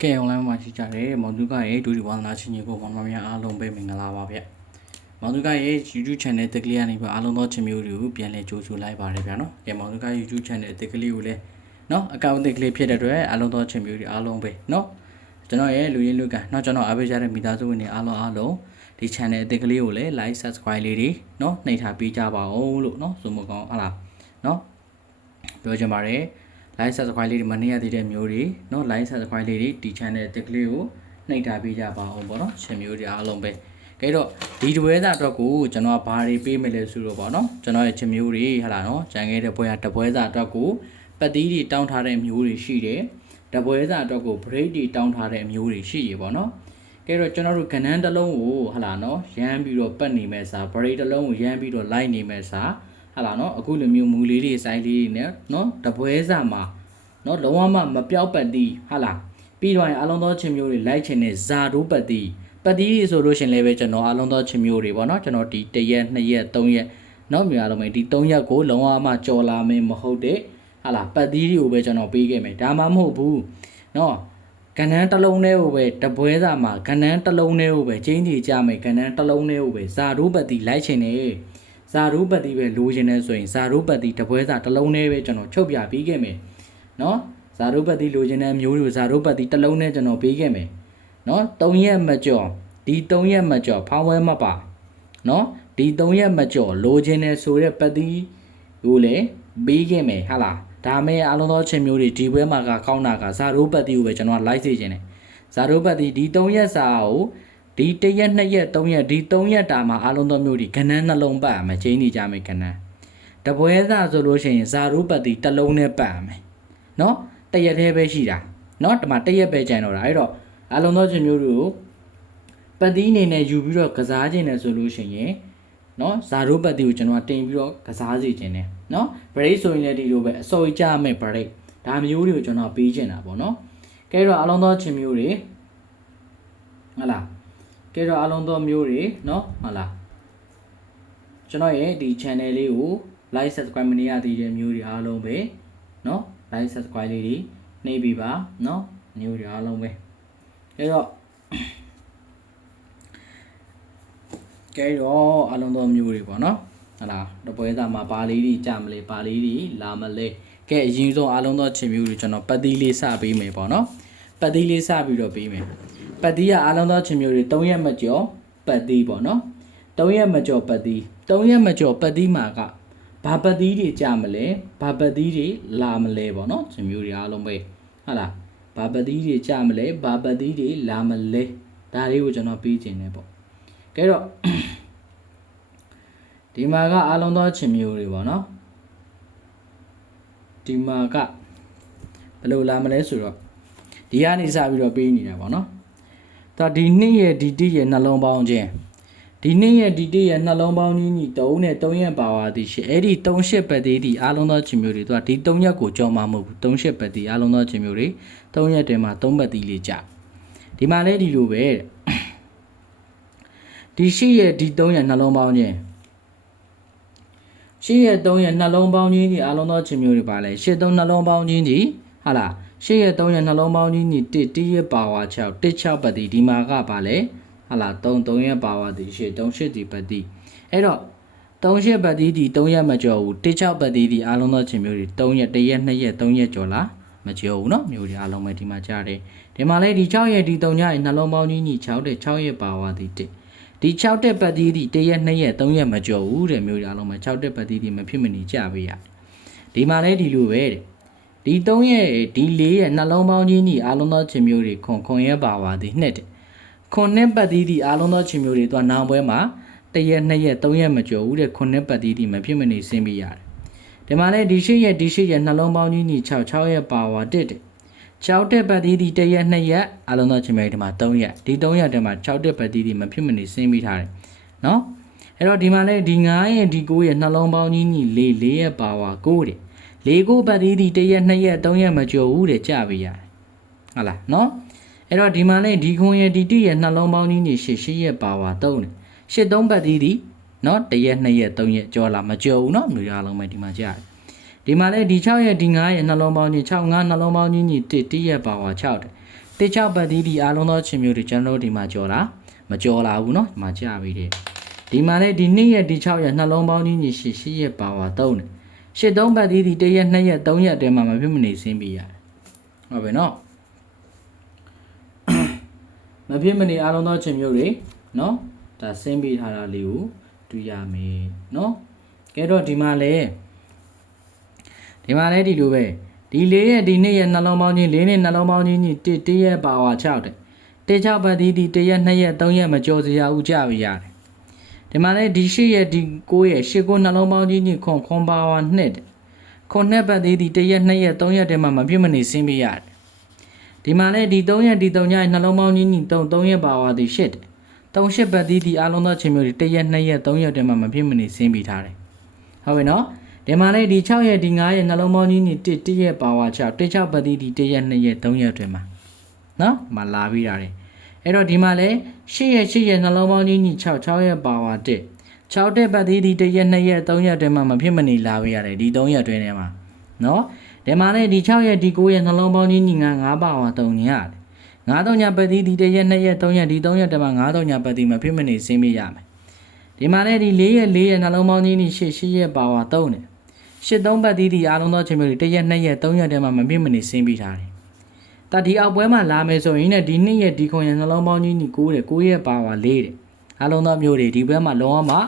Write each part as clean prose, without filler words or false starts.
ကဲ online မှာရှိကြတယ်မောင်သူကရဲ့ဒူဒီဝါသနာချင်းကြီးကိုမောင်များအားလုံးပဲမင်္ဂလာပါဗျမောင်သူကရဲ့ YouTube channel တက်ကလေးကနေပြီးအားလုံးသောချင်းမျိုးတွေကိုပြန်လည်ကြိုဆိုလိုက်ပါတယ်ဗျာနော်ကဲမောင်သူက YouTube channel တက်ကလေးကိုလည်းနော်အကောင့်တက်ကလေးဖြစ်တဲ့အတွက်အားလုံးသောချင်းမျိုးတွေအားလုံးပဲနော်ကျွန်တော်ရဲ့လူရင်းလူကနော်ကျွန်တော်အားပေးကြတဲ့မိသားစုဝင်တွေအားလုံးဒီ channel တက်ကလေးကိုလည်း like subscribe လေးတွေနော်နှိပ်ထားပေးကြပါဦးလို့နော်ဆိုမကောင်းဟာလားနော်ပြောချင်ပါတယ်like subscribe လေးတွေမနှိပ်ရသေးတဲ့မျိုးတွေเนาะ like subscribe လေးတွေဒီ channel တက်ကလေးကိုနှိပ်ထားပေးကြပါအောင်ပေါ့เนาะရှင်မျိုးတွေအားလုံးပဲကဲတော့ဒီတပွဲစားအတွက်ကိုကျွန်တော်ဘာတွေပေးမယ်လဲဆိုတော့ပေါ့เนาะကျွန်တော်ရဲ့ရှင်မျိုးတွေဟာလားเนาะကြံခဲ့တဲ့ပွဲကတပွဲစားအတွက်ကိုပတ်သီးတွေတောင်းထားတဲ့မျိုးတွေရှိတယ်တပွဲစားအတွက်ကို break တွေတောင်းထားတဲ့မျိုးတွေရှိရပေါ့เนาะကဲတော့ကျွန်တော်တို့ကဏ္ဍတစ်လုံးကိုဟာလားเนาะရမ်းပြီးတော့ပတ်နေမဲ့စာ break တစ်လုံးကိုရမ်းပြီးတော့ like နေမဲ့စာဟာလားเนาะအခုလိုမျိုးမူလေးတွေစိုင်းလေးတွေနဲ့เนาะတပွဲစားမှာနော်လုံးဝမပြောက်ပတ်သည်ဟာလားပြီးတော့ရင်အလုံးသောချင်းမျိုးတွေလိုက်ချင်တဲ့ဇာတိုးပတ်သည်ဆိုလို့ရှင်လည်းပဲကျွန်တော်အလုံးသောချင်းမျိုးတွေပေါ့နော်ကျွန်တော်ဒီ1ရက်2ရက်3ရက်နော်မြေအားလုံးပဲဒီ3ရက်ကိုလုံးဝကြော်လာမင်းမဟုတ်တဲ့ဟာလားပတ်သည်တွေကိုပဲကျွန်တော်ပေးခဲ့မယ်ဒါမှမဟုတ်ဘူးနော်ကဏ္ဍတစ်လုံးလေးကိုပဲတပွဲစာမှာကဏ္ဍတစ်လုံးလေးကိုပဲချင်းတီကြမယ်ကဏ္ဍတစ်လုံးလေးကိုပဲဇာတိုးပတ်သည်လိုက်ချင်တယ်ဇာတိုးပတ်သည်ပဲလိုချင်တယ်ဆိုရင်ဇာတိုးပတ်သည်တပွဲစာတစ်လုံးလေးပဲကျွန်တော်ချုပ်ပြပေးခဲ့မယ်နော်ဇာရုပ်ပတ်တိလိုချင်တဲ့မျိုးတွေကိုဇာရုပ်ပတ်တိတစ်လုံးနဲ့ကျွန်တော်ပေးခဲ့မယ်နော်3ရက်မကျော်ဒီ3ရက်မကျော်ဖောင်းဝဲမပါနော်ဒီ3ရက်မကျော်လိုချင်တဲ့ဆိုတဲ့ပတ်တိကိုလည်းပေးခဲ့မယ်ဟာလားဒါမဲ့အလုံးသောချင်းမျိုးတွေဒီဘဲမှာကကောင်းတာကဇာရုပ်ပတ်တိကိုပဲကျွန်တော်လိုက်စေခြင်းတယ်ဇာရုပ်ပတ်တိဒီ3ရက်စာကိုဒီ1ရက်2ရက်3ရက်ဒီ3ရက်တာမှာအလုံးသောမျိုးတွေကဏ္ဍနှလုံးပတ်ရမယ်ချင်းနေကြမယ်ကဏ္ဍတပွဲစားဆိုလို့ရှိရင်ဇာရုပ်ပတ်တိတစ်လုံးနဲ့ပတ်ရမယ်နော်တရက်သေးပဲရှိတာနော်ဒီမှာတရက်ပဲကြံတော့တာအဲ့တော့အလုံးသောချင်းမျိုးတွေကိုပတ်သီးအနေနဲ့ယူပြီးတော့ကစားခြင်းနဲ့ဆိုလို့ရှိရင်နော်ဇာရိုးပတ်သီးကိုကျွန်တော်တင်ပြီးတော့ကစားစီခြင်းနဲ့နော်ဘရိတ်ဆိုရင်လည်းဒီလိုပဲအစိုးကြမဲ့ဘရိတ်ဒါမျိုးတွေကိုကျွန်တော်ပေးခြင်းတာပေါ့နော်ကဲတော့အလုံးသောချင်းမျိုးတွေဟုတ်လားကဲတော့အလုံးသောမျိုးတွေနော်ဟုတ်လားကျွန်တော်ရဲ့ဒီ channel လေးကို like subscribe မနေရသေးတဲ့မျိုးတွေအားလုံးပဲနော်like subscribe လေးတွေနှိပ်ပြီးပါเนาะမျိုးတွေအားလုံးပဲအဲ့တော့ကဲတော့အလုံးသောမျိုးတွေပေါ့เนาะဟလာတပွဲသားမှာပါလေးတွေကြမလဲပါလေးတွေလာမလဲကဲအရင်ဆုံးအလုံးသောချင်းမျိုးတွေကျွန်တော်ပတ်သီးလေးစပေးမယ်ပေါ့เนาะပတ်သီးလေးစပြီးတော့ပေးမယ်ပတ်သီးကအလုံးသောချင်းမျိုးတွေ3ရက်မကျော်ပတ်သီးပေါ့เนาะ3ရက်မကျော်ပတ်သီး3ရက်မကျော်ပတ်သီးမှာကဘာပတ်သီးတွေကြမလဲဘာပတ်သီးတွေလာမလဲပေါ့နော်ဒီမျိုးတွေအားလုံးပဲဟုတ်လားဘာပတ်သီးတွေကြမလဲဘာပတ်သီးတွေလာမလဲဒါလေးကိုကျွန်တော်ပြီးခြင်းနေပေါ့ကဲတော့ဒီမှာကအားလုံးသောချင်းမျိုးတွေပေါ့နော်ဒီမှာကဘယ်လိုလာမလဲဆိုတော့ဒီကနေစပြီးတော့ပြီးနေတာပေါ့နော်ဒါဒီနှစ်ရဲ့ဒီတိရဲ့နှလုံးပေါင်းခြင်းဒီနေ့ရဲ့ဒီတည့်ရဲ့နှလုံးပေါင်းကြီးညီ3နဲ့3ရက်ပါဝါသည်ရှိအဲ့ဒီ38ပတ်သေးဒီအားလုံးသောချင်းမျိုးတွေသူကဒီ3ရက်ကိုကြော်မှာမဟုတ်ဘူး38ပတ်သေးအားလုံးသောချင်းမျိုးတွေ3ရက်တည်းမှာ3ပတ်သေးလေးကြာဒီမှာလည်းဒီလိုပဲဒီရှိရဲ့ဒီ3ရက်နှလုံးပေါင်းချင်းရှိရဲ့3ရက်နှလုံးပေါင်းချင်းဒီအားလုံးသောချင်းမျိုးတွေပါလဲရှစ်3နှလုံးပေါင်းချင်းဒီဟာလားရှိရဲ့3ရက်နှလုံးပေါင်းချင်းညီ1ရက်ပါဝါ6 6ပတ်သေးဒီမှာကပါလဲဟာလာ3ရက်ပါဝါဒီရှေ့38ဒီပတ်ဒီအဲ့တော့38ပတ်ဒီ3ရက်မကျော်ဘူး16ပတ်ဒီအားလုံးသောချင်းမျိုးတွေ3ရက်1ရက်2ရက်3ရက်ကျော်လာမကျော်ဘူးเนาะမျိုးတွေအားလုံးပဲဒီမှာကြားတယ်ဒီမှာလေဒီ6ရက်ဒီ3ရက်နှလုံးပေါင်းကြီးညီ6တဲ့6ရက်ပါဝါဒီ1ဒီ6တဲ့ပတ်ဒီ1ရက်2ရက်3ရက်မကျော်ဘူးတဲ့မျိုးတွေအားလုံးပဲ6တဲ့ပတ်ဒီမဖြစ်မနေကြပေးရဒီမှာလေဒီလိုပဲတဲ့ဒီ3ရက်ဒီ4ရက်နှလုံးပေါင်းကြီးညီအားလုံးသောချင်းမျိုးတွေခွန်ရက်ပါဝါဒီ2တဲ့ခုနှစ်ပတ်သီးဒီအားလုံးသောချင်းမျိုးတွေတော့နောင်ပွဲမှာ1ရက်2ရက်3ရက်မကျော်ဘူးတဲ့ခုနှစ်ပတ်သီးဒီမဖြစ်မနေဆင်းပြီးရတယ်ဒီမှာလည်းဒီ8ရက်နှလုံးပေါင်းကြီးညီ6ရက်ပါဝါ1တဲ့6တက်ပတ်သီးဒီ1ရက်2ရက်အားလုံးသောချင်းမျိုးတွေဒီမှာ3ရက်ဒီ3ရက်တည်းမှာ6တက်ပတ်သီးဒီမဖြစ်မနေဆင်းပြီးထားတယ်နော်အဲ့တော့ဒီမှာလည်းဒီ9ရက်ဒီ9ရက်နှလုံးပေါင်းကြီးညီ4ရက်ပါဝါ9တဲ့4ကိုပတ်သီးဒီ1ရက်2ရက်3ရက်မကျော်ဘူးတဲ့ကြပြီးရတယ်ဟုတ်လားနော်အဲ့တော့ဒီမှာလည်းဒီခွန်ရဲ့ဒီတိရဲ့နှလုံးပေါင်းကြီးနေ8ရက်ပါဝါ3တယ်8 3ပတ်သီးဒီเนาะ1ရက်2ရက်3ရက်ကြော်လာမကြော်ဘူးเนาะမျိုးရအောင်ပဲဒီမှာကြားတယ်ဒီမှာလည်းဒီ6ရက်ဒီ9ရက်နှလုံးပေါင်းကြီး6 5နှလုံးပေါင်းကြီးညီ1ရက်ပါဝါ6တယ် တေချောက်ပတ်တီးဒီအားလုံးသောချင်းမျိုးတွေကျွန်တော်တို့ဒီမှာကြော်လာမကြော်လာဘူးเนาะဒီမှာကြာပြီတဲ့ဒီမှာလေဒီ2ရက်ဒီ6ရက်နှလုံးပေါင်းကြီးညီ8ရက်ပါဝါ3တယ်8 3ပတ်တီးဒီ1ရက်2ရက်3ရက်တည်းမှာမဖြစ်မနေဆင်းပြီးရတယ်ဟုတ်ပြီเนาะမဖြစ်မနေအားလုံးသောချင်းမျိုးတွေเนาะဒါဆင်းပြီးထားတာလေးကိုတွေ့ရမယ်เนาะကဲတော့ဒီမှာလေဒီလိုပဲဒီ4ရက်ဒီ2ရက်နှလုံးပေါင်းချင်း4နဲ့နှလုံးပေါင်းချင်းညီ1ရက်ပါဝါ6တယ်1 6ပတ်တီးဒီ1ရက်2ရက်3ရက်မကြော်စရာဦးကြပြီရတယ်ဒီမှာလေဒီ8ရက်ဒီ9ရက်8ကိုနှလုံးပေါင်းချင်းညီခွန်ပါဝါ2တယ်ခွန်2ပတ်တီးဒီ1ရက်2ရက်3ရက်တည်းမှာမဖြစ်မနေဆင်းပြီးရတယ်ဒီမှာလေဒီ3ရက်ဒီ3ရက်နှလုံးပေါင်းချင်းညီ3ရက်ပါဝါဒီ8တယ်3 8ပတ်တီးဒီအားလုံးသောချင်းမျိုးတွေ1ရက်2ရက်3ရက်တည်းမှာမဖြစ်မနေဆင်းပြီးထားတယ်ဟုတ်ပြီနော်ဒီမှာလေဒီ6ရက်ဒီ9ရက်နှလုံးပေါင်းကြီးညီ1ရက်ပါဝါ6 6ပတ်တီးဒီ1ရက်2ရက်3ရက်တွင်မှာနော်မလာပြီးတာလေအဲ့တော့ဒီမှာလေ8ရက်နှလုံးပေါင်းကြီးညီ6ရက်ပါဝါ1 6တက်ပတ်တီးဒီ1ရက်2ရက်3ရက်တွင်မှာမဖြစ်မနေလာပြီးရတယ်ဒီ3ရက်တွင်ထဲမှာနော်ဒီမှာလေဒီ6ရက်ဒီ9ရက်နှလုံးပေါင်းကြီးညီ9ပါဝါ3ညရတယ်9 3ညပတ်တီးဒီ1ရက်2ရက်3ရက်ဒီ3ရက်တွင်မှာ9 3ညပတ်တီးမဖြစ်မနေဆင်းပြီးရမယ်ဒီမှာလေဒီ4ရက်နှလုံးပေါင်းကြီးညီ8ရက်ပါဝါ3တယ်8 3ပတ်တီးဒီအားလုံးသောချင်းမျိုးတွေ1ရက်2ရက်3ရက်တည်းမှာမပြည့်မနေဆင်းပြီးထားတယ်။ဒါဒီအောက်ပွဲမှာလာမယ်ဆိုရင်လည်းဒီ2ရက်ဒီခွန်ရနှလုံးပေါင်းကြီးညီ9တယ်9ရက်ပါဝါ4တယ်။အားလုံးသောမျိုးတွေဒီဘက်မှာလောအောင်မှာ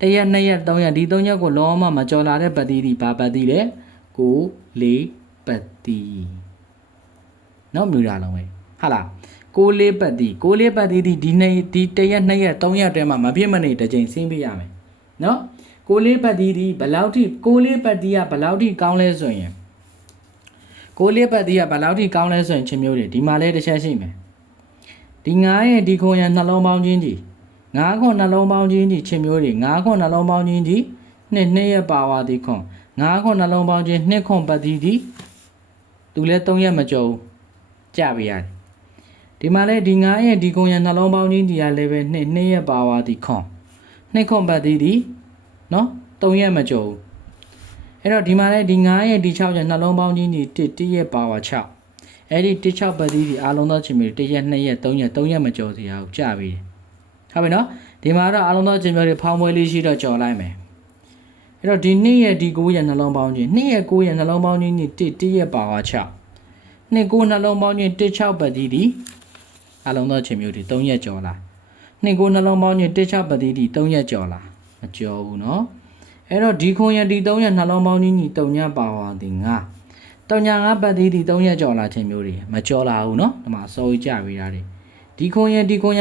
1ရက်2ရက်3ရက်ဒီ3ရက်ကိုလောအောင်မှာမကြော်လာတဲ့ပတ်တီးဒီဘာပတ်တီးလဲ9 4ပတ်တီး။နောက်မျိုးတာလုံးပဲ။ဟာလား9 4ပတ်တီး9 4ပတ်တီးဒီ1ရက်2ရက်3ရက်တည်းမှာမပြည့်မနေတစ်ချိန်ဆင်းပြီးရမယ်။နော်ကိုလေးပတ်တီးဒီဘလောက်ထိကိုလေးပတ်တီးကဘလောက်ထိကောင်းလဲဆိုရင်ကိုလေးပတ်တီးကဘလောက်ထိကောင်းလဲဆိုရင်ချင်းမျိုးတွေဒီမှာလဲတစ်ချက်ရှိမယ်ဒီ9ရဲ့ဒီခွန်ရနှလုံးပေါင်းချင်းကြီး9ခွန်နှလုံးပေါင်းချင်းကြီးချင်းမျိုးတွေ9ခွန်နှလုံးပေါင်းချင်းကြီး2ရက်ပါဝါဒီခွန်9ခွန်နှလုံးပေါင်းချင်း2ခွန်ပတ်တီးဒီသူလဲ3ရက်မကျော်ဘူးကြပြီရတယ်ဒီမှာလဲဒီ9ရဲ့ဒီခွန်ရနှလုံးပေါင်းချင်းကြီးကလည်းပဲ2ရက်ပါဝါဒီခွန်2ခွန်ပတ်တီးဒီနော်3ရက်မကျော်ဘူးအဲ့တော့ဒီမှာလည်းဒီ9ရက်ဒီ6ရက်နှလုံးပေါင်းကြီးညီ1ရက်ပါဝါ6အဲ့ဒီ6ပတ်တီးဒီအားလုံးသောချင်းမျိုး1ရက်2ရက်3ရက်မကျော်စရာကိုကြာပြီဟုတ်ပြီနော်ဒီမှာတော့အားလုံးသောချင်းမျိုးတွေဖောင်းပွဲလေးရှိတော့ကြော်လိုက်မယ်အဲ့တော့ဒီ2ရက်ဒီ9ရက်နှလုံးပေါင်းကြီး2ရက်9ရက်နှလုံးပေါင်းကြီးညီ1ရက်ပါဝါ6 2 9နှလုံးပေါင်းကြီး6ပတ်တီးဒီအားလုံးသောချင်းမျိုးတွေ3ရက်ကျော်လာ2 9နှလုံးပေါင်းကြီး6ပတ်တီးဒီ3ရက်ကျော်လာမကျော်ဘူးเนาะအဲ့တော့ဒီခွန်ရဒီ3ရက်နှလုံးပေါင်းကြီးညီ3ညပါဝါဒီ9 3ည9ပတ်တီးဒီ3ရက်ကျော်လာခြင်းမျိုးတွေမကျော်လာဘူးเนาะဒီမှာစောကြီးကြပြီးတာဒီခွန်ရ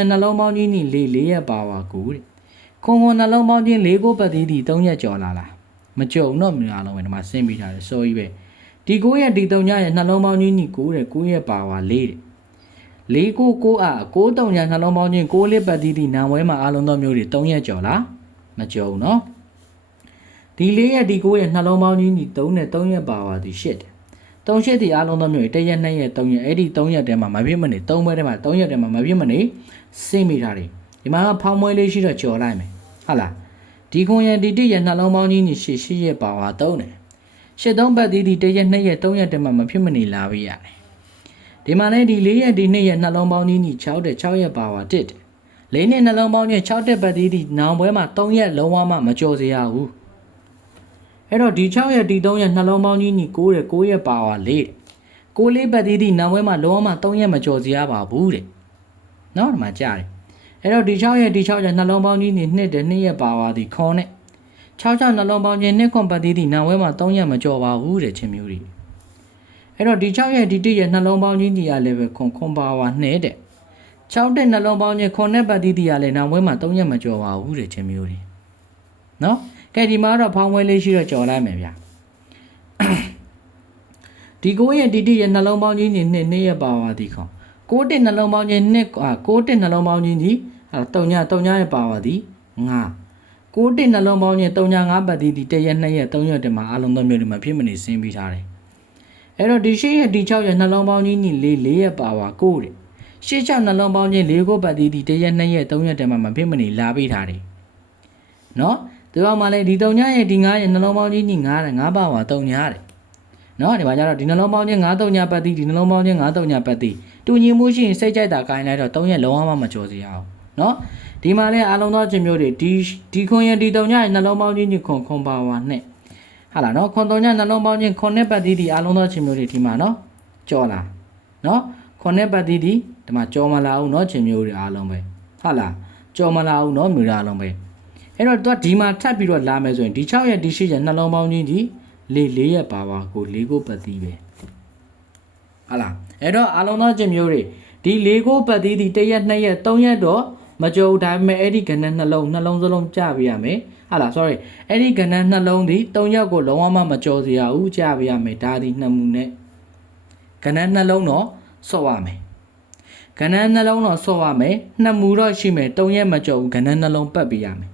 နှလုံးပေါင်းကြီးညီ4ရက်ပါဝါ9တဲ့ခွန်နှလုံးပေါင်းကြီး4 9ပတ်တီးဒီ3ရက်ကျော်လာလားမကျော်ဘူးเนาะမျိုးအားလုံးပဲဒီမှာဆင်းပြီးတာစောကြီးပဲဒီ9ရက်ဒီ3ညရဲ့နှလုံးပေါင်းကြီးညီ9တဲ့9ရက်ပါဝါ4တဲ့4 9 9အား9 3ညနှလုံးပေါင်းကြီး9 4ပတ်တီးဒီနာဝဲမှာအားလုံးသောမျိုးတွေ3ရက်ကျော်လာမကျော်ဘူးเนาะဒီ4ရက်ဒီ9ရက်နှလုံးပေါင်းကြီးညီ3နဲ့3ရက်ပါဝါဒီ8တယ်3 8ဒီအားလုံးသောမျိုး1ရက်2ရက်3ရက်အဲ့ဒီ3ရက်တည်းမှာမပြည့်မနေ3ပွဲတည်းမှာ3ရက်တည်းမှာမပြည့်မနေဆင်းမိတာတွေဒီမှာဖောင်းမွေးလေးရှိတော့ကြော်လိုက်မယ်ဟုတ်လားဒီခွန်ရက်ဒီ1ရက်နှလုံးပေါင်းကြီးညီ8ရက်ပါဝါ3တယ်8 3ပတ်ဒီ1ရက်2ရက်3ရက်တည်းမှာမဖြစ်မနေလာပြီးရတယ်ဒီမှာလည်းဒီ4ရက်ဒီ2ရက်နှလုံးပေါင်းကြီးညီ6တဲ့6ရက်ပါဝါ1တယ်4နှစ်နှလုံးပေါင်းချင်း6တက်ပတ်တီးဒီနောင်ပွဲမှာ3ရက်လုံးဝမကြော်စေရဘူးအဲ့တော့ဒီ6ရက်ဒီ3ရက်နှလုံးပေါင်းကြီးညီ9တဲ့9ရက်ပါဝါ4တဲ့9 4ပတ်တီးဒီနောင်ပွဲမှာလုံးဝ3ရက်မကြော်စေရပါဘူးတဲ့နော်ဒီမှာကြားတယ်အဲ့တော့ဒီ6ရက်ဒီ6ရက်နှလုံးပေါင်းကြီးညီ2တဲ့2ရက်ပါဝါဒီခွန်နဲ့6 6နှလုံးပေါင်းချင်း2ခွန်ပတ်တီးဒီနောင်ပွဲမှာ3ရက်မကြော်ပါဘူးတဲ့ချင်းမျိုးတွေအဲ့တော့ဒီ6ရက်ဒီ1ရက်နှလုံးပေါင်းကြီးညီရလည်းပဲခွန်ပါဝါ2တဲ့6တဲ့နှလုံးပေါင်းချင်း9နဲ့ပတ်တီးတီရလဲနောက်ပွဲမှာ3ရက်မကျော်ပါဘူးတဲ့ချင်းမျိုးတွေနော်ကဲဒီမှာတော့ဖောင်းပွဲလေးရှိတော့ကျော်လိုက်မယ်ဗျာဒီ9ရက်ဒီ1ရက်နှလုံးပေါင်းချင်း2ရက်ပါဝါဒီခွန်9တဲ့နှလုံးပေါင်းချင်း9တဲ့နှလုံးပေါင်းချင်းဒီ3ညရဲ့ပါဝါဒီ9 9တဲ့နှလုံးပေါင်းချင်း3ည9ပတ်တီးတီ1ရက်2ရက်3ရက်တည်းမှာအားလုံးသောမျိုးတွေမှာဖြစ်မနေဆင်းပြီးထားတယ်အဲ့တော့ဒီ8ရက်ဒီ6ရက်နှလုံးပေါင်းချင်း4ရက်ပါဝါ9တဲ့ရှေ့6နှလုံးပေါင်းချင်း4ကိုပတ်တီးဒီ1ရက်2ရက်3ရက်တည်းမှာမဖြစ်မနေလာပြီးထားတယ်နော်ဒီအောင်မှာလေဒီ3ညရဲ့ဒီ9ရဲ့နှလုံးပေါင်းချင်းညီ9တဲ့9ပါဝါ3ညတဲ့နော်ဒီမှာကျတော့ဒီနှလုံးပေါင်းချင်း9 3ညပတ်တီးဒီနှလုံးပေါင်းချင်း9 3ညပတ်တီး တူညီမှုရှိရင်စိတ်ကြိုက်တာကိုင်းလိုက်တော့3ရက်လုံးဝမကြော်စီရအောင်နော်ဒီမှာလဲအားလုံးသောချင်းမျိုးတွေဒီခွန်ရဒီတုံညရဲ့နှလုံးပေါင်းချင်းခွန်ပါဝါနဲ့ဟာလားနော်ခွန်တုံညနှလုံးပေါင်းချင်းခွန်နဲ့ပတ်သီးဒီအားလုံးသောချင်းမျိုးတွေဒီမှာနော်ကြော်လာနော်ခွန်နဲ့ပတ်သီးဒီဒီမှာကြော်မလာဘူးနော်ချင်းမျိုးတွေအားလုံးပဲဟာလားကြော်မလာဘူးနော်မျိုးတွေအားလုံးပဲအဲ့တော့သူကဒီမှာထပ်ပြီးတော့လာမယ်ဆိုရင်ဒီ6ရက်ဒီ8ရက်နှလုံးပေါင်းချင်းဒီ4ရက်ပါပါကို4ကိုပတ်သီးပဲဟာလားအဲ့တော့အားလုံးသောချင်းမျိုးတွေဒီ4ကိုပတ်သီးဒီ1ရက်2ရက်3ရက်တော့မကြုံဒါပေမဲ့အဲ့ဒီကဏ္ဍနှလုံးစလုံးကြပြရမယ်ဟာလား sorry အဲ့ဒီကဏ္ဍနှလုံးဒီ3ရက်ကိုလုံးဝမကြော်စရာဘူးကြပြရမယ်ဒါဒီ2မှုနဲ့ကဏ္ဍနှလုံးတော့ဆော့ရမယ်ကဏ္ဍနှလုံးတော့ဆော့ရမယ်2မှုတော့ရှိမယ်3ရက်မကြော်ဘူးကဏ္ဍနှလုံးပတ်ပြရမယ်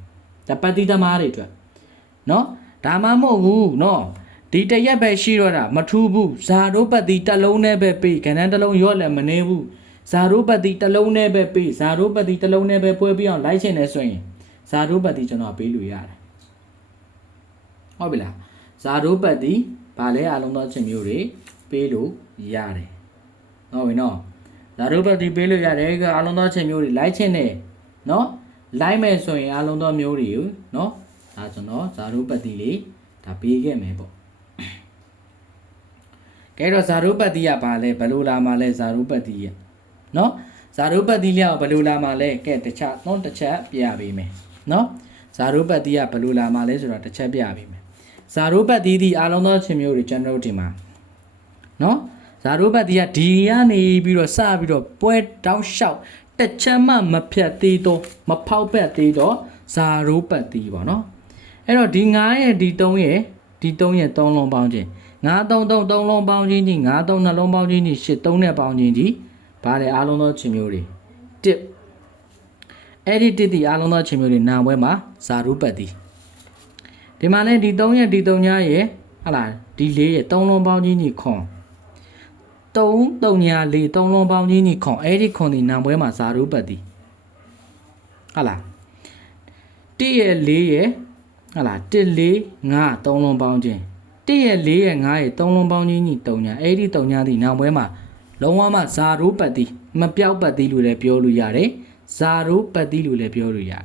ဒါပတ်တိသမားတွေအတွက်နော်ဒါမှမဟုတ်ဘူးနော်ဒီတရက်ပဲရှိတော့တာမထူးဘူးဇာတို့ပတ်တိတစ်လုံးနဲ့ပဲပေးကဏ္ဍတစ်လုံးရော့လည်းမနေဘူးဇာတို့ပတ်တိတစ်လုံးနဲ့ပဲပေးဇာတို့ပတ်တိတစ်လုံးနဲ့ပဲပွဲပြီးအောင်လိုက်ချင်တယ်ဆိုရင်ဇာတို့ပတ်တိကျွန်တော်ပေးလို့ရတယ်ဟုတ်ပြီလားဇာတို့ပတ်တိဗာလဲအလုံးသောချင်းမျိုးတွေပေးလို့ရတယ်ဟုတ်ပြီနော်ဇာတို့ပတ်တိပေးလို့ရတယ်ကအလုံးသောချင်းမျိုးတွေလိုက်ချင်တယ်နော်လိုက်မယ်ဆိုရင်အလုံးသောမျိုးတွေကိုနော်ဒါကျွန်တော်ဇာတို့ပတ်တိလေးဒါပေးခဲ့မယ်ပေါ့ကဲတော့ဇာတို့ပတ်တိကဗာလဲဘယ်လိုလာမှလဲဇာတို့ပတ်တိရနော်ဇာရုပတိလျောက်ဘယ်လိုလာမှာလဲကဲတစ်ချက်ပြပေးမယ်နော်ဇာရုပတိကဘယ်လိုလာမှာလဲဆိုတော့တစ်ချက်ပြပေးမယ်ဇာရုပတိဒီအားလုံးသောချင်းမျိုးတွေကျွန်တော်တို့ဒီမှာနော်ဇာရုပတိကဒီကနေပြီးတော့စပြီးတော့ပွဲတောက်လျှောက်တစ်ချက်မှမဖြတ်သေးတော့မဖောက်ပက်သေးတော့ဇာရုပတိပေါ့နော်အဲ့တော့ဒီ9ရဲ့ဒီ3ရဲ့ဒီ3ရဲ့3လုံးပေါင်းခြင်း933လုံးပေါင်းခြင်းဒီ93နှလုံးပေါင်းခြင်းဒီ8 3နဲ့ပေါင်းခြင်းဒီဘာလဲအားလုံးသောချင်းမျိုးတွေတစ်အဲ့ဒီတစ်ဒီအားလုံးသောချင်းမျိုးတွေနာပွဲမှာဇာရုပတ်တီဒီမှာလဲဒီ3ရက်ဒီ3ညရဲ့ဟာလားဒီ4ရက်3လုံးပေါင်းချင်းညီခွန်3ည4 3လုံးပေါင်းချင်းညီခွန်အဲ့ဒီခွန်ဒီနာပွဲမှာဇာရုပတ်တီဟာလား1ရက်4ရက်ဟာလား1 4 5 3လုံးပေါင်းချင်း1ရက်4ရက်5ရက်3လုံးပေါင်းချင်းညီ3ညအဲ့ဒီ3ညဒီနာပွဲမှာလုံးဝမှဇာရုပတ်တိမပြောက်ပတ်တိလို့လည်းပြောလို့ရတယ်ဇာရုပတ်တိလို့လည်းပြောလို့ရတယ်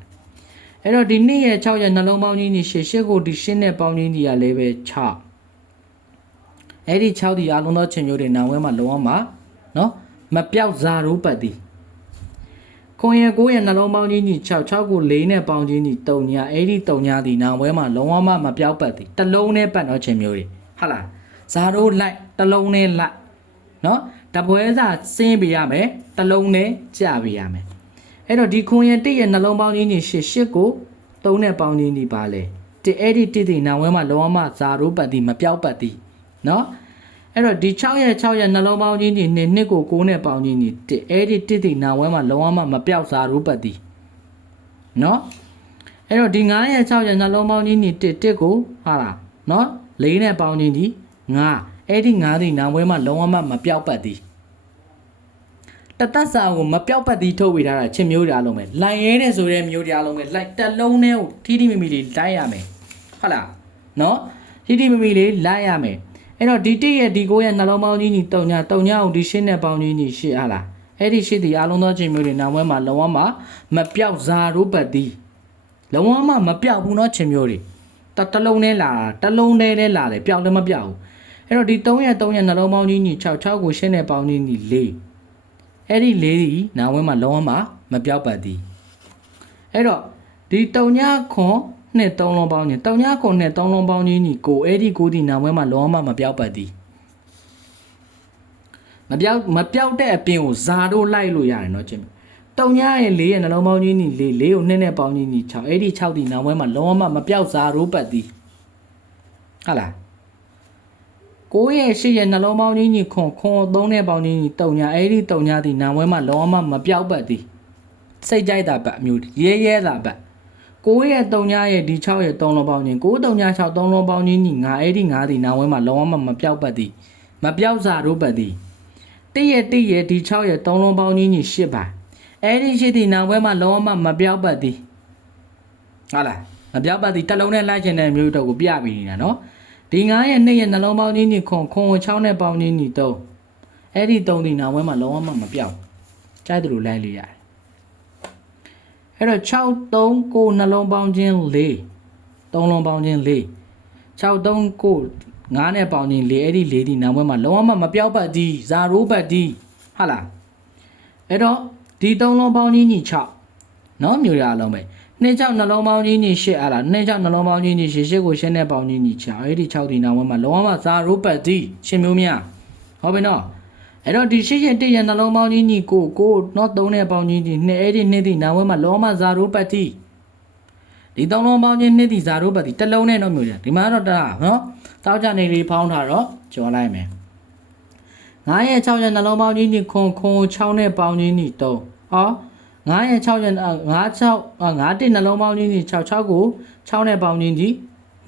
အဲ့တော့ဒီ2ရဲ့6ရဲ့နှလုံးပေါင်းကြီးညီ8ကိုဒီ8နဲ့ပေါင်းကြီးညီရလဲပဲ6အဲ့ဒီ6ဒီအလုံးသောချင်းမျိုးတွေနာဝဲမှာလုံးဝမှနော်မပြောက်ဇာရုပတ်တိခွန်ရဲ့9ရဲ့နှလုံးပေါင်းကြီးညီ6ကို4နဲ့ပေါင်းကြီးညီ3ညအဲ့ဒီ3ညဒီနာဝဲမှာလုံးဝမှမပြောက်ပတ်တိတစ်လုံးနဲ့ပတ်တော့ချင်းမျိုးတွေဟုတ်လားဇာရုလိုက်တစ်လုံးနဲ့လိုက်နော်တပွဲစာစင်းပေးရမယ်တလုံးနဲ့ကြပေးရမယ်အဲ့တော့ဒီခွန်ရဲ့1ရဲ့နှလုံးပေါင်းကြီးညီ8ကို3နဲ့ပေါင်းကြီးညီပါလေတစ်အဲ့ဒီတစ်ဒီနာဝဲမှာလုံးဝမှဇာရုပတ်တိမပြောက်ပတ်တိနော်အဲ့တော့ဒီ6ရဲ့နှလုံးပေါင်းကြီးညီ2ကို9နဲ့ပေါင်းကြီးညီတစ်အဲ့ဒီတစ်ဒီနာဝဲမှာလုံးဝမှမပြောက်ဇာရုပတ်တိနော်အဲ့တော့ဒီ9ရဲ့6ရဲ့နှလုံးပေါင်းကြီးညီတစ်ကိုဟာလားနော်4နဲ့ပေါင်းကြီးညီ9အဲ့ဒီ9ဒီနာဝဲမှာလုံးဝမပြောက်ပတ်သည်တသက်စာကိုမပြောက်ပတ်သည်ထုတ်ဝေထားတာချင်းမျိုးတွေအားလုံးပဲလိုက်ရဲတဲ့ဆိုတဲ့မျိုးတွေအားလုံးပဲလိုက်တက်လုံးနဲ့ကိုထိထိမိမိလေးလိုက်ရမယ်ဟုတ်လားနော်ထိထိမိမိလေးလိုက်ရမယ်အဲ့တော့ဒီ1ရဲ့ဒီ9ရဲ့နှလုံးပေါင်းကြီးညီ3ညကိုဒီ8နဲ့ပေါင်းကြီးညီ8ဟာလားအဲ့ဒီ8ဒီအားလုံးသောချင်းမျိုးတွေနာဝဲမှာလုံးဝမပြောက်ဇာရုပတ်သည်လုံးဝမပြောက်ဘူးเนาะချင်းမျိုးတွေတလုံးနဲ့လာတလုံးနဲ့လည်းလာတယ်ပြောက်လည်းမပြောက်ဘူးအဲ့တော့ဒီ3ရက်နှလုံးပေါင်းကြီးညီ6ကို8နဲ့ပေါင်းကြီးညီ4အဲ့ဒီ4ဒီနာဝဲမှာလုံးဝမပြောက်ပတ်သည်အဲ့တော့ဒီ3ညခွန်နဲ့3လုံးပေါင်းကြီး3ညခွန်နဲ့3လုံးပေါင်းကြီးညီကိုအဲ့ဒီ9ဒီနာဝဲမှာလုံးဝမပြောက်ပတ်သည်မပြောက်တဲ့အပြင်ကိုဇာတို့လိုက်လို့ရတယ်เนาะချင်း3ညရဲ့4ရဲ့နှလုံးပေါင်းကြီးညီ4ကို2နဲ့ပေါင်းကြီးညီ6အဲ့ဒီ6ဒီနာဝဲမှာလုံးဝမပြောက်ဇာတို့ပတ်သည်ဟုတ်လား9ရဲ့8ရဲ့နှလုံးပေါင်းကြီးညီခွန်3နဲ့ပေါင်းကြီးညီ3ညအဲ့ဒီ3ညဒီနာဝဲမှာလုံးဝမပြောက်ပတ်သည်စိတ်ကြိုက်တာပတ်အမျိုးရဲတာပတ်9ရဲ့3ညရဲ့ဒီ6ရဲ့3လုံးပေါင်းကြီး9 3ည6 3လုံးပေါင်းကြီးညီ9အဲ့ဒီ9ဒီနာဝဲမှာလုံးဝမပြောက်ပတ်သည်မပြောက်စာတို့ပတ်သည်1ရဲ့ဒီ6ရဲ့3လုံးပေါင်းကြီးညီ8ပါအဲ့ဒီ8ဒီနာဝဲမှာလုံးဝမပြောက်ပတ်သည်ဟုတ်လားမပြောက်ပတ်သည်တစ်လုံးနဲ့လိုက်ချင်တဲ့မျိုးတော့ကိုပြပြီးနေတာနော်ဒီ9ရဲ့2ရဲ့နှလုံးပေါင်းကြီးညီခွန်6နဲ့ပေါင်းကြီးညီ3 အဲ့ဒီ3ဒီနောက်ဝဲမှာလုံးဝမပြောက်ကြိုက်တယ်လို့လိုက်လို့ရတယ်အဲ့တော့6 3 9နှလုံးပေါင်းခြင်း4 3လုံးပေါင်းခြင်း4 6 3 9 9နဲ့ပေါင်းခြင်း4အဲ့ဒီ4ဒီနောက်ဝဲမှာလုံးဝမပြောက်ပတ်သည်ဇာရိုးပတ်သည်ဟုတ်လားအဲ့တော့ဒီ3လုံးပေါင်းခြင်းညီ6နော်မျိုးရအောင်ပဲ2 6နှလုံးပေါင်းခြင်းညီ8အဲ့လား2 6နှလုံးပေါင်းခြင်းညီ8 8ကို8နဲ့ပေါင်းခြင်းညီ6အဲ့ဒီ6ဒီနောက်ဝဲမှာလုံးဝဇာရိုးပတ်သည်ရှင်မျိုးများဟုတ်ပြီနော်အဲ့တော့ဒီ8ရဲ့1ရဲ့နှလုံးပေါင်းခြင်းညီ9နော်3နဲ့ပေါင်းခြင်းညီ2အဲ့ဒီ2ဒီနောက်ဝဲမှာလုံးဝဇာရိုးပတ်သည်ဒီ3လုံးပေါင်းခြင်း2ဒီဇာရိုးပတ်သည်တစ်လုံးနဲ့တော့မျိုးရဒီမှာတော့တလားနော်တောက်ကြနေလေးဖောင်းထားတော့ကျော်လိုက်မယ်9ရဲ့6ရဲ့နှလုံးပေါင်းခြင်းညီ9 6နဲ့ပေါင်းခြင်းညီ3ဟော9ရဲ့6ရဲ့9 1နှလုံးပေါင်းခြင်းညီ6 6ကို6နဲ့ပေါင်းခြင်းညီ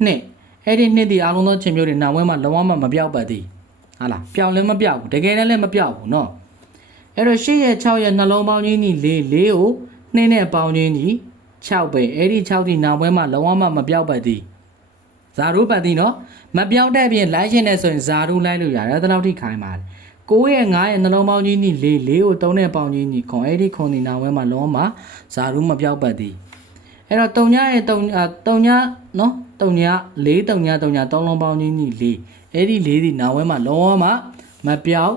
2အဲ့ဒီ2ဒီအားလုံးသောချင်းမျိုးတွေနောက်ဝဲမှာလုံးဝမပြောက်ပတ်သည်ဟာလားပြောင်းလည်းမပြောက်ဘူးတကယ်လည်းမပြောက်ဘူးเนาะအဲ့တော့8ရဲ့6ရဲ့နှလုံးပေါင်းခြင်းညီ4 4ကို2နဲ့ပေါင်းခြင်းညီ6ပဲအဲ့ဒီ6ဒီနောက်ဝဲမှာလုံးဝမပြောက်ပတ်သည်ဇာရိုးပတ်သည်เนาะမပြောက်တဲ့ပြင်လိုက်ရှင်နေဆိုရင်ဇာရိုးလိုက်လို့ရတယ်အဲ့ဒါလောက်ထိခိုင်းပါတယ်9ရဲ့9ရဲ့နှလုံးပေါင်းခြင်းညီ4 4ကို3နဲ့ပေါင်းခြင်းညီခွန်အဲ့ဒီခွန်ဒီနောက်ဝဲမှာလုံးဝဇာရိုးမပြောက်ပတ်သည်အဲ့တော့3ညရဲ့3ညเนาะ3ည4 3ည3ည3လုံးပေါင်းခြင်းညီ4အဲ့ဒီ4ဒီနောက်ဝဲမှာလုံးဝမပြောက်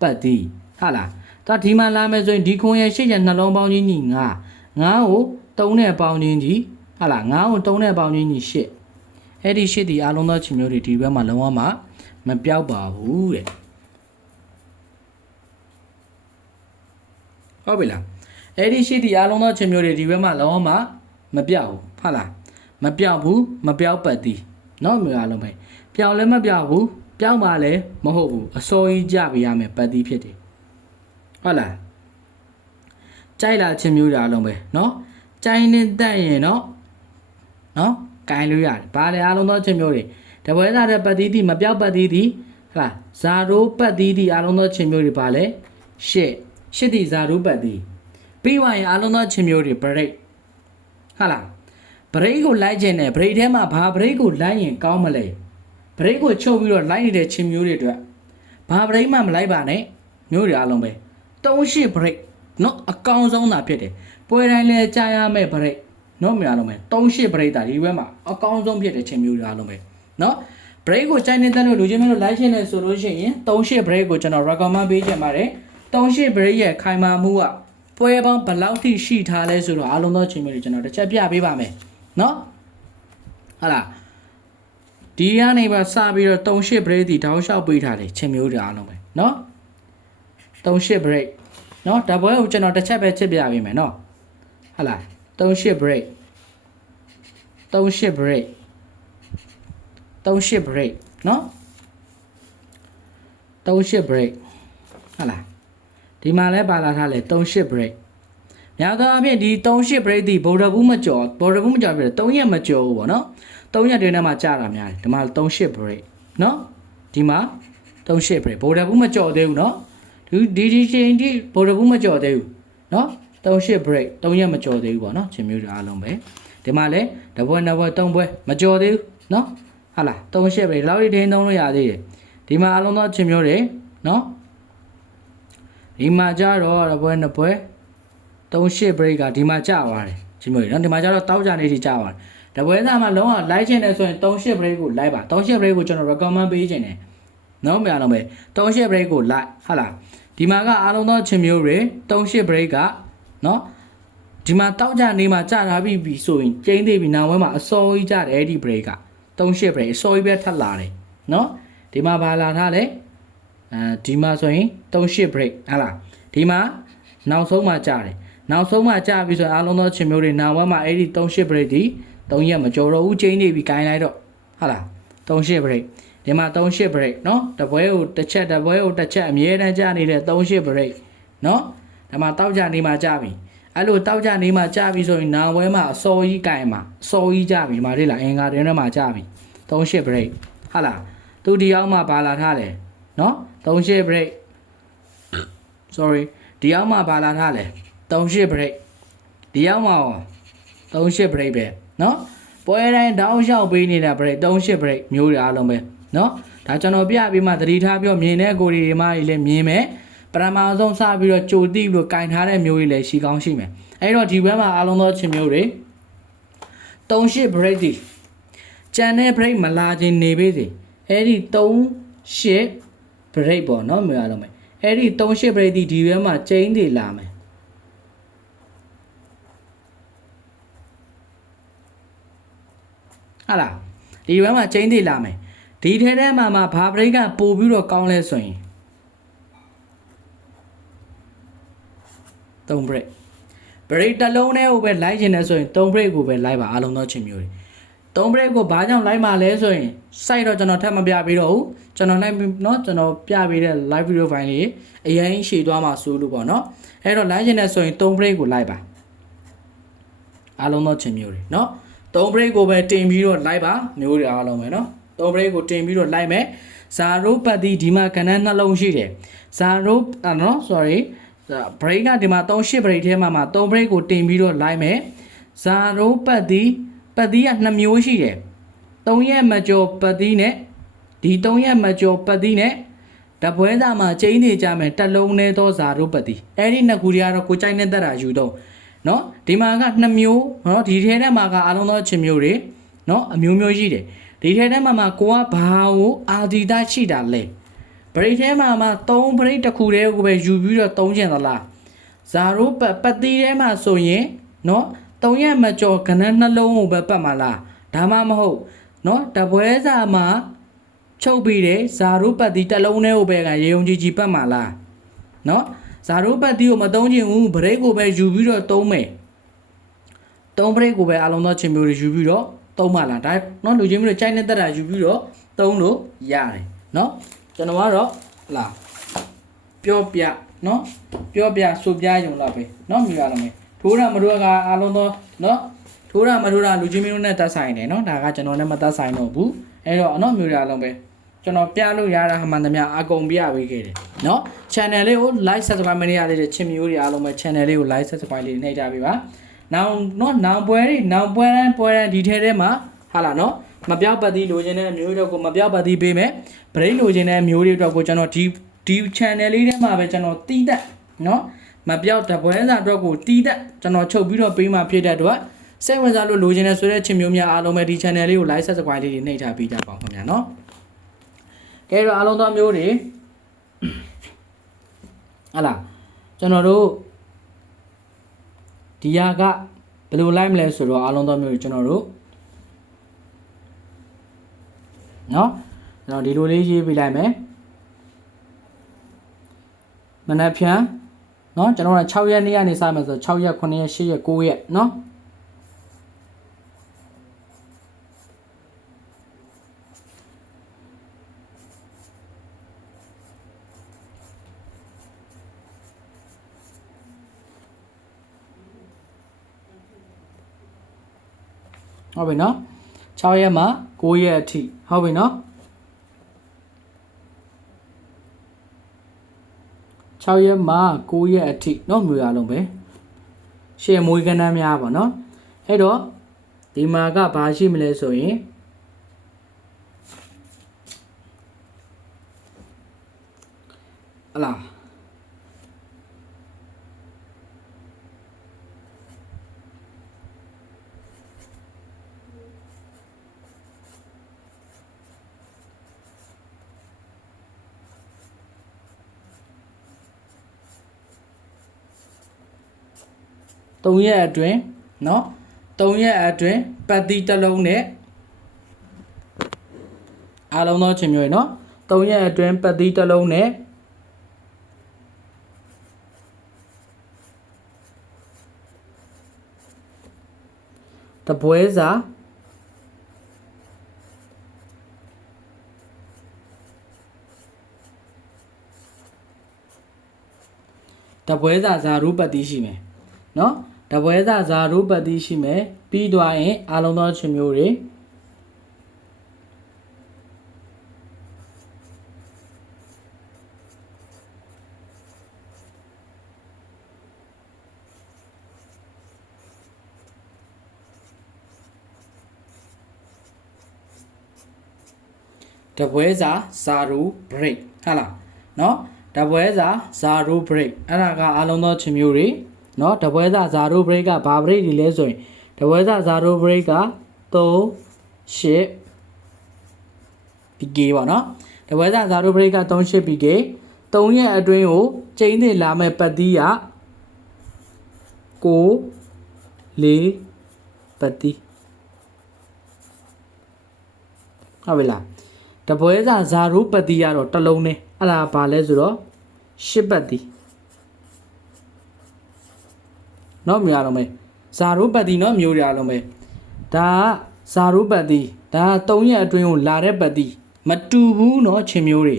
ပတ်သည်ဟုတ်လားဒါဒီမှာလာမယ်ဆိုရင်ဒီခွန်ရဲ့8ရဲ့နှလုံးပေါင်းခြင်းညီ9 9ကို3နဲ့ပေါင်းခြင်းညီဟုတ်လား9ကို3နဲ့ပေါင်းခြင်းညီ8အဲ့ဒီ8ဒီအားလုံးသောချင်းမျိုးတွေဒီဘက်မှာလုံးဝမပြောက်ပါဘူးတဲ့ဟုတ်ပြီလားအဲ့ဒီ8ဒီအားလုံးသောချင်းမျိုးတွေဒီဘက်မှာလုံးဝမပြောက်ဘူးဟုတ်လားမပြောက်ဘူးမပြောက်ပတ်သည်เนาะမျိုးအားလုံးပဲပြောက်လည်းမပြောက်ဘူးပြောက်ပါလည်းမဟုတ်ဘူးအစိုးရကြပြရမယ်ပတ်သည်ဖြစ်တယ်ဟုတ်လားကြိုက်လာချင်းမျိုးတွေအားလုံးပဲเนาะကြိုင်းနေတတ်ရင်เนาะကိုင်းလို့ရတယ်ဘာလဲအားလုံးသောချင်းမျိုးတွေတပွဲသားတဲ့ပတ်သီးသီးမပြောက်ပတ်သီးသီးဟလားဇာရိုးပတ်သီးသီးအားလုံးသောချင်းမျိုးတွေဘာလဲရှစ်ဒီဇာရိုးပတ်သီးပြီးွားရင်အားလုံးသောချင်းမျိုးတွေဘရိတ်ဟလားဘရိတ်ကိုလိုက်ခြင်းနဲ့ဘရိတ်ထဲမှာဘာဘရိတ်ကိုလိုက်ရင်ကောင်းမလဲဘရိတ်ကိုချုပ်ပြီးတော့လိုက်နေတဲ့ချင်းမျိုးတွေအတွက်ဘာဘရိတ်မှမလိုက်ပါနဲ့မျိုးတွေအားလုံးပဲ38ဘရိတ်เนาะအကောင်းဆုံးတာဖြစ်တယ်ပွဲတိုင်းလဲကြာရမယ်ဘရိတ်เนาะများလုံးပဲ38ဘရိတ်တာဒီဘက်မှာအကောင်းဆုံးဖြစ်တဲ့ချင်းမျိုးတွေအားလုံးပဲเนาะဘရိတ်ကိုချိန်နေတဲ့လို့လူချင်းမျိုးလိုက်ရှင်းနေဆိုလို့ရှိရင်38ဘရိတ်ကိုကျွန်တော် recommend ပေးချင်ပါတယ်38ဘရိတ်ရဲ့ခိုင်မာမှုကပွဲပေါင်းဘယ်လောက်ထိရှိထားလဲဆိုတော့အားလုံးသောချင်းမျိုးတွေကျွန်တော်တစ်ချက်ပြပေးပါမယ်เนาะဟုတ်လားဒီကနေပါစပြီးတော့38ဘရိတ်ဒီတောင်းလျှောက်ပေးထားတယ်ချင်းမျိုးတွေအားလုံးပဲเนาะ38ဘရိတ်เนาะဒါပွဲကိုကျွန်တော်တစ်ချက်ပဲချစ်ပြပေးမယ်เนาะဟုတ်လား38 break 38 break 38 break เนาะ38 break ဟုတ်လားဒီမှာလဲပါလာထားလဲ38 break များသောအားဖြင့်ဒီ38 break ဒီဘော်ဒဘူးမကျော်ပြတယ်3ရက်မကျော်ဘူးပေါ့เนาะ3ရက်တွင်းထဲမှာကြာတာများတယ်ဒီမှာ38 break เนาะဒီမှာ38 break ဘော်ဒဘူးမကျော်သေးဘူးเนาะဒီချိန်ဒီဘော်ဒဘူးမကျော်သေးဘူးเนาะ38 break 3ရက်မကျော်သေးဘူးပေါ့နော်ချင်းမျိုးတွေအားလုံးပဲဒီမှာလဲတပွဲနှစ်ပွဲ3ပွဲမကျော်သေးဘူးနော်ဟာလား38 break လောက်ထိန်းသုံးလို့ရသေးတယ်ဒီမှာအားလုံးသောချင်းမျိုးတွေနော်ဒီမှာကြတော့တပွဲနှစ်ပွဲ38 break ကဒီမှာကြာသွားတယ်ချင်းမျိုးတွေနော်ဒီမှာကြတော့တောက်ကြနေထိကြာသွားတယ်တပွဲသားမှာလုံးဝလိုက်ချင်တယ်ဆိုရင်38 break ကိုလိုက်ပါ38 break ကိုကျွန်တော် recommend ပေးချင်တယ်နော်မရတော့ပဲ38 break ကိုလိုက်ဟာလားဒီမှာကအားလုံးသောချင်းမျိုးတွေ38 break ကเนาะဒီမှာတောက်ကြနေမှာကြာလာပြီဆိုရင်ကျင်းသေးပြီနောက်ဝဲမှာအစောကြီးကြတယ်အဲ့ဒီ break က38 break အစောကြီးပဲထပ်လာတယ်เนาะဒီမှာဘာလာထားလဲဒီမှာဆိုရင်38 break ဟာလားဒီမှာနောက်ဆုံးမှာကြာတယ်နောက်ဆုံးမှာကြာပြီဆိုရင်အားလုံးသောချင်းမျိုးတွေနောက်ဝဲမှာအဲ့ဒီ38 break ဒီ3ရက်မကျော်တော့ဘူးကျင်းနေပြီကိုင်းလိုက်တော့ဟာလား38 break ဒီမှာ38 break เนาะတပွဲကိုတစ်ချက်အမြဲတမ်းကြာနေတဲ့38 break เนาะဒါမှတောက်ကြနေမှာကြာပြီအဲ့လိုတောက်ကြနေမှာကြာပြီဆိုရင်နာဝဲမှာအစောကြီးကိုင်မှာအစောကြီးကြာပြီမာလေးလားအင်္ဂါတွင်ထဲမှာကြာပြီ38 break ဟာလားသူဒီအောင်မှာပါလာထားတယ်เนาะ38 break sorry ဒီအောင်မှာပါလာထားတယ်38 break ဒီအောင်မှာ38 break ပဲเนาะပွဲတိုင်းတောင်းလျှောက်ပေးနေတာ break 38 break မျိုးတွေအားလုံးပဲ နော်ဒါကျွန်တော်ပြပြီးမှသတိထားပြီးမြင်တဲ့ကိုရီတွေမှလည်းမြင်မယ်ပထမဆုံးစပြီးတော့ကြိုတိပြီးတော့ကင်ထားတဲ့မျိုးတွေလည်းရှိကောင်းရှိမယ်အဲ့တော့ဒီဘက်မှာအားလုံးသောချင်းမျိုးတွေ38 break ဒီကျန်တဲ့ break မလာခြင်းနေပေးစေအဲ့ဒီ38 break ပေါ့နော်မြင်ရတော့မယ်အဲ့ဒီ38 break ဒီဘက်မှာကျင်းတွေလာမယ်ဟာလားဒီဘက်မှာကျင်းတွေလာမယ်ဒီထဲမှာဘာ break ကပို့ပြီးတော့ကောင်းလဲဆိုရင်3 break break တစ်လုံးနဲ့ကိုပဲလိုက်ချင်တယ်ဆိုရင်3 break ကိုပဲလိုက်ပါအားလုံးသောချင်းမျိုးတွေ3 break ကိုဘာကြောင့်လိုက်မှာလဲဆိုရင် site တော့ကျွန်တော်ထပ်မပြပေးတော့ဘူးကျွန်တော်လိုက်เนาะကျွန်တော်ပြပေးတဲ့ live video file လေးအရင်ရှည်သွားမှာဆိုလို့ပေါ့เนาะအဲ့တော့လိုက်ချင်တယ်ဆိုရင်3 break ကိုလိုက်ပါအားလုံးသောချင်းမျိုးတွေเนาะ3 break ကိုပဲတင်ပြီးတော့လိုက်ပါမျိုးတွေအားလုံးပဲเนาะ3 break ကိုတင်ပြီးတော့လိုက်မယ်ဇာရိုးပတ်ဒီဒီမှာကဏ္ဍနှလုံးရှိတယ်ဇာရိုးเนาะ sorry break ကဒီမှာ38 break ထဲမှာ3 break ကိုတင်ပြီးတော့လိုက်မယ်ဇာရိုးပတ်ဒီက2မျိုးရှိတယ်3ရက်မကျော်ပတ်ဒီနဲ့ဒီ3ရက်မကျော်ပတ်ဒီနဲ့တပွဲသားမှာကျင်းနေကြမယ်တစ်လုံးနဲ့သောဇာရိုးပတ်ဒီအဲ့ဒီနှစ်ခုတွေကတော့ကိုကြိုက်နေတဲ့တာယူတော့เนาะဒီမှာက2မျိုးเนาะဒီထဲမှာကအလုံးသောချင်းမျိုးတွေเนาะအမျိုးမျိုးရှိတယ်ဒီထဲမှာကိုကဘာကိုအာဒီတာရှိတာလဲဘရိတ်ထဲမှာ3ဘရိတ်တစ်ခုတည်းကိုပဲယူပြီးတော့သုံးကျင်သလားဇာရိုးပတ်တီးထဲမှာဆိုရင်เนาะ3ရက်မကျော်ကဏ္ဍနှလုံးကိုပဲပတ်မှာလားဒါမှမဟုတ်เนาะတပွဲစာမှာချုပ်ပြီးတဲ့ဇာရိုးပတ်တီးတစ်လုံးတည်းကိုပဲကရေုံကြီးပတ်မှာလားเนาะဇာရိုးပတ်တီးကိုမသုံးချင်ဘူးဘရိတ်ကိုပဲယူပြီးတော့သုံးမယ်3ဘရိတ်ကိုပဲအလုံးသောချင်းမျိုးတွေယူပြီးတော့သုံးပါလားဒါเนาะလူချင်းမျိုးတွေကြိုက်နေတဲ့တာယူပြီးတော့သုံးလို့ရတယ်เนาะကျွန်တော်ကတော့လာပြောပြเนาะပြောပြဆိုပြရုံလောက်ပဲเนาะမြင်ရတော့မယ်ထိုးတာမထိုးတာကအားလုံးသောเนาะထိုးတာမထိုးတာလူချင်းမျိုးနဲ့သက်ဆိုင်တယ်เนาะဒါကကျွန်တော်နဲ့မသက်ဆိုင်တော့ဘူးအဲ့တော့เนาะမျိုးရအောင်ပဲကျွန်တော်ပြလို့ရတာမှန်သမျှအကုန်ပြပေးခဲ့တယ်เนาะ channel လေးကို like subscribe မနေရသေးတဲ့ချင်းမျိုးတွေအားလုံးပဲ channel လေးကို like subscribe လေးနှိပ်ထားပေးပါနောက်เนาะနောက်ပွဲတန်းဒီထဲမှာဟာလားเนาะမပြောက်ပတ်သီးလိုချင်တဲ့မျိုးတွေကိုမပြောက်ပတ်သီးပေးမယ်ဗရိတ်လိုချင်တဲ့မျိုးတွေအတွက်ကိုကျွန်တော်ဒီ channel လေးထဲမှာပဲကျွန်တော်တီးတက်เนาะမပြောက်တပွဲစာအတွက်ကိုတီးတက်ကျွန်တော်ချုပ်ပြီးတော့ပေးမှဖြစ်တဲ့အတွက်စိတ်ဝင်စားလို့လိုချင်တဲ့ဆိုတဲ့ချင်းမျိုးများအားလုံးပဲဒီ channel လေးကို like subscribe လေးတွေနှိပ်ထားပေးကြပါဦးခင်ဗျာเนาะကဲတော့အားလုံးသောမျိုးတွေဟာလားကျွန်တော်တို့ဒီဟာကဘယ်လိုလိုက်မလဲဆိုတော့အားလုံးသောမျိုးတွေကျွန်တော်တို့เนาะကျွန်တော်ဒီလိုလေးရေးပေးလိုက်မယ်မနက်ဖြန်เนาะကျွန်တော်က6ရက်နေ့ကနေစမယ်ဆို6ရက်9ရက်10ရက်9ရက်เนาะဟုတ်ပြီเนาะ6ရက်မှာ9ရက်အထိဟုတ်ပြီเนาะ6ရက်မှာ9ရက်အထိเนาะမျိုးရလုံးပဲရှေ့မွေးကဏ္ဍများပါเนาะအဲ့တော့ဒီမှာကဘာရှိမလဲဆိုရင်ဟလာ3ရက်အတွင်းเนาะ3ရက်အတွင်းပတ်တီးတစ်လုံးနဲ့အားလုံးသောချင်းမျိုးเนาะ3ရက်အတွင်းပတ်တီးတစ်လုံးနဲ့တပွဲစာဇာရူပတ်တီးရှိမယ်เนาะတပွဲစာဇာရူပတ်တီးရှိမယ်ပြီးသွားရင်အားလုံးသောချင်းမျိုးတွေ တပွဲစာဇာရူ break ဟုတ်လားနော်တပွဲစာဇာရူ break အဲ့ဒါကအားလုံးသောချင်းမျိုးတွေနော်တပွဲစာဇာရူ break ကဘာ break တွေလဲဆိုရင်တပွဲစာဇာရူ break က3 8 PK ပေါ့နော်တပွဲစာဇာရူ break က3 8 PK 3ရက်အတွင်းကိုကျင်းနေလာမဲ့ပတ်တီးက6 4ပတ်တီးဟုတ်ပြီလားတပွဲစာဇာရူပတ်တီးကတော့တစ်လုံးနဲ့အဲ့ဒါဘာလဲဆိုတော့10ပတ်တီးနော်မြင်ရတော့မယ်ဇာရူပတ်တီးနော်မျိုးရအောင်မယ်ဒါကဇာရူပတ်တီးဒါက3ရက်အတွင်းကိုလာတဲ့ပတ်တီးမတူဘူးနော်ချင်းမျိုးတွေ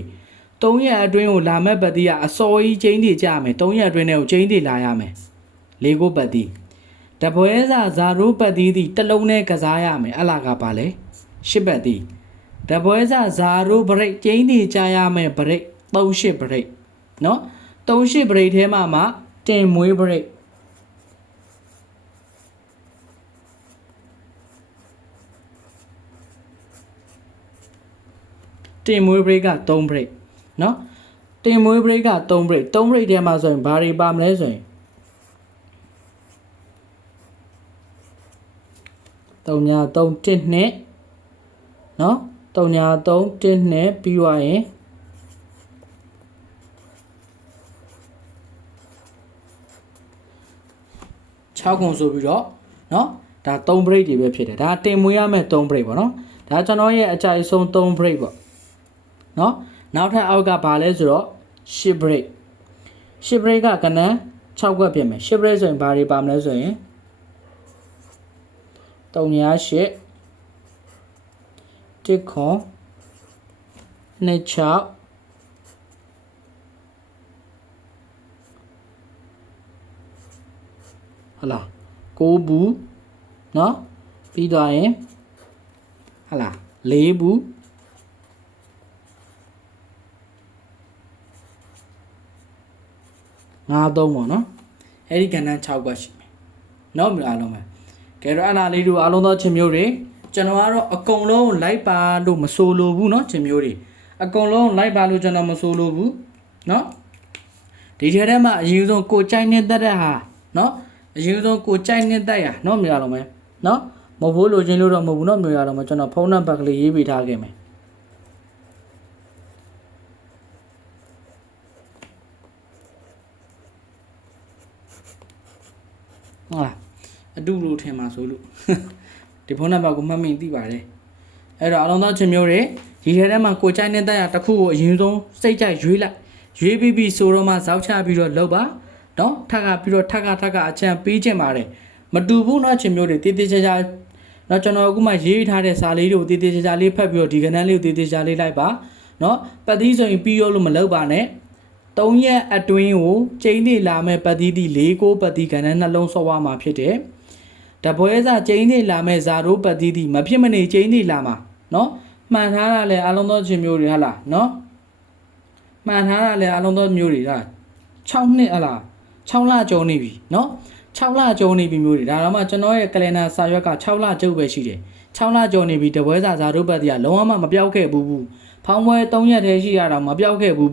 3ရက်အတွင်းကိုလာမဲ့ပတ်တီးကအစော်ကြီးချင်းတွေကြမယ်3ရက်အတွင်းနဲ့ကိုချင်းတွေလာရမယ်၄ခုပတ်တီးတပွဲစာဇာရူပတ်တီးဒီတစ်လုံးနဲ့ကစားရမယ်အလားကပါလဲ10ပတ်တီးတပွဲစာဇာရူ break ကျင်းနေကြရမယ် break 38 break နော်38 break ထဲမှာတင်မွေး break တင်မွေး break က3 break နော်တင်မွေး break က3 break 3 break ထဲမှာဆိုရင်ဘာတွေပါမလဲဆိုရင်3 3 1နဲ့နော်3 3 1နဲ့ပြီးသွားရင်6ခုဆိုပြီးတော့နော်ဒါ3 break တွေပဲဖြစ်တယ်ဒါတင်မွေးရမယ့်3 break ပေါ့နော်ဒါကျွန်တော်ရဲ့အကြိုက်ဆုံး3 break ပေါ့နော်နောက်ထပ်အောက်ကဘာလဲဆိုတော့10 break 10 break ကကနန်း6ခွက်ဖြစ်မယ်10 break ဆိုရင်ဘာတွေပါမလဲဆိုရင်3 8 1ခွန်2 6ဟလာ9ဘူးเนาะပြီးသွားရင်ဟလာ4ဘူး5 3ပေါ့เนาะအဲ့ဒီကဏ္ဍ6ခွက်ရှိမယ်เนาะအားလုံးပဲကဲတော့အဲ့ဒါလေးတို့အားလုံးသောချင်းမျိုးတွေကျွန်တော်ကတော့အကုန်လုံးလိုက်ပါလို့မဆိုလိုဘူးเนาะချင်းမျိုးတွေအကုန်လုံးလိုက်ပါလို့ကျွန်တော်မဆိုလိုဘူးเนาะဒီထဲမှာအရင်ဆုံးကိုကြိုက်နေတဲ့ဟာเนาะအရင်ဆုံးကိုကြိုက်နေတဲ့ရเนาะမြင်ရတော့မယ်เนาะမဟုတ်ဘူးလို့ချင်းလို့တော့မဟုတ်ဘူးเนาะမြင်ရတော့မယ်ကျွန်တော်ဖုန်းနံပါတ်ကလေးရေးပေးထားခဲ့မယ်ဟုတ်လားအတူတူထင်မှာဆိုလို့ဒီဖုန်းနံပါတ်ကိုမှတ်မိသိပါတယ်အဲ့တော့အားလုံးသောချင်းမျိုးတွေဒီထဲမှာကိုကြိုက်နေတဲ့ရတစ်ခုကိုအရင်ဆုံးစိတ်ကြိုက်ရွေးလိုက်ရွေးပြီးဆိုတော့မှဇောက်ချပြီးတော့လောက်ပါနော်ထပ်ပြီးတော့ထပ်ကအချမ်းပေးခြင်းပါတယ်မတူဘူးเนาะချင်းမျိုးတွေတည်တည်ချာချာเนาะကျွန်တော်အခုမှရေးထားတဲ့စာလေးတွေကိုတည်တည်ချာချာလေးဖတ်ပြီးတော့ဒီကဏ္ဍလေးကိုတည်တည်ချာလေးလိုက်ပါเนาะပတ်သီးဆိုရင်ပြီးရောလို့မလုပ်ပါနဲ့3ရက်အတွင်းကိုကျင်းနေလာမဲ့ပတ်သီးဒီ4 9ပတ်သီးကဏ္ဍနှလုံးဆော့ဝါမှာဖြစ်တယ်တပွဲစာကျင်းနေလာမဲ့ဇာရိုးပတ်သီးဒီမဖြစ်မနေကျင်းနေလာမှာเนาะမှန်ထားတာလဲအလုံးသောချင်းမျိုးတွေဟလားเนาะမှန်ထားတာလဲအလုံးသောမျိုးတွေဒါ6နှစ်ဟလား6လကျော်နေပြီเนาะ6လကျော်နေပြီမျိုးတွေဒါတော့မှကျွန်တော်ရဲ့ကလန်ဒါစာရွက်က6လကျုပ်ပဲရှိတယ်6လကျော်နေပြီတပွဲစာဇာတို့ပတ်တီးကလုံးဝမပြောက်ခဲ့ဘူးဖောင်းပွဲ3ရက်တည်းရှိရတော့မပြောက်ခဲ့ဘူး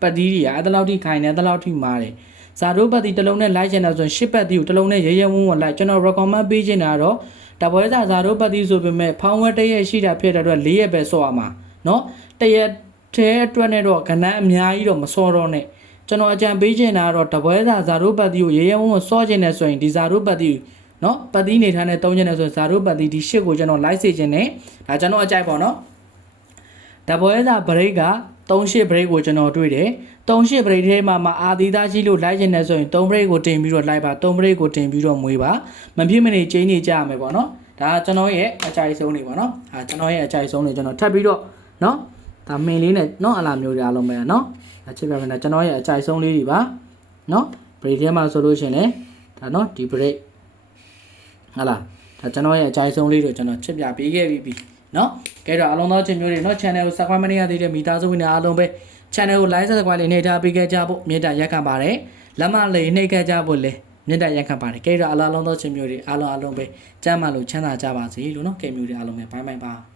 ပတ်တီးတွေကအဲ့လောက်ထိခိုင်နေအဲ့လောက်ထိမာတယ်ဇာတို့ပတ်တီးတစ်လုံးနဲ့လိုက်ချင်တယ်ဆိုရင်10ပတ်တီးကိုတစ်လုံးနဲ့ရဲရဲဝုန်းဝုန်းလိုက်ကျွန်တော် recommend ပေးချင်တာတော့တပွဲစာဇာတို့ပတ်တီးဆိုပေမဲ့ဖောင်းပွဲ1ရက်ရှိတာဖြစ်တဲ့အတွက်4ရက်ပဲစော့ရမှာเนาะ1ရက်ထဲအတွက်နဲ့တော့ကဏ္ဍအများကြီးတော့မစောတော့နဲ့ကျွန်တော်အကြံပေးချင်တာကတော့တပွဲစာဇာရိုးပတ်တီကိုရဲရဲဝုန်းဝုန်းစောချင်တယ်ဆိုရင်ဒီဇာရိုးပတ်တီเนาะပတ်တီနေထားနဲ့တုံးချင်တယ်ဆိုရင်ဇာရိုးပတ်တီဒီရှစ်ကိုကျွန်တော်လိုက်စေချင်တယ်ဒါကျွန်တော်အကြိုက်ပေါ့เนาะတပွဲစာ break က38 break ကိုကျွန်တော်တွေ့တယ်38 break ထဲမှာအာသီသားကြီးလို့လိုက်ချင်တယ်ဆိုရင်3 break ကိုတင်ပြီးတော့လိုက်ပါ3 break ကိုတင်ပြီးတော့မွေးပါမဖြစ်မနေကျင်းနေကြရမယ်ပေါ့เนาะဒါကျွန်တော်ရဲ့အကြိုက်ဆုံးနေပေါ့เนาะကျွန်တော်ရဲ့အကြိုက်ဆုံးနေကျွန်တော်ထပ်ပြီးတော့เนาะဒါမင်းလေးနဲ့เนาะအလားမျိုးတွေအားလုံးပဲเนาะချစ်ပြမယ်ကျွန်တော်ရဲ့အကြိုက်ဆုံးလေးတွေပါเนาะ break ထဲမှာဆိုလို့ရှင်လေဒါเนาะဒီ break ဟာလားဒါကျွန်တော်ရဲ့အကြိုက်ဆုံးလေးတွေကျွန်တော်ချစ်ပြပေးခဲ့ပြီเนาะကဲတော့အားလုံးသောချင်းမျိုးတွေเนาะ channel ကို subscribe မနေရသေးတဲ့မိသားစုဝင်တွေအားလုံးပဲ channel ကို like subscribe လေးနှိပ်ထားပေးခဲ့ကြဖို့မေတ္တာရက်ခံပါတယ်လက်မလေးနှိပ်ခဲ့ကြဖို့လည်းမေတ္တာရက်ခံပါတယ်ကဲတော့အားလုံးသောချင်းမျိုးတွေအားလုံးပဲကျမ်းမာလို့ချမ်းသာကြပါစေလို့เนาะကဲမျိုးတွေအားလုံးပဲဘိုင်းဘိုင်းပါ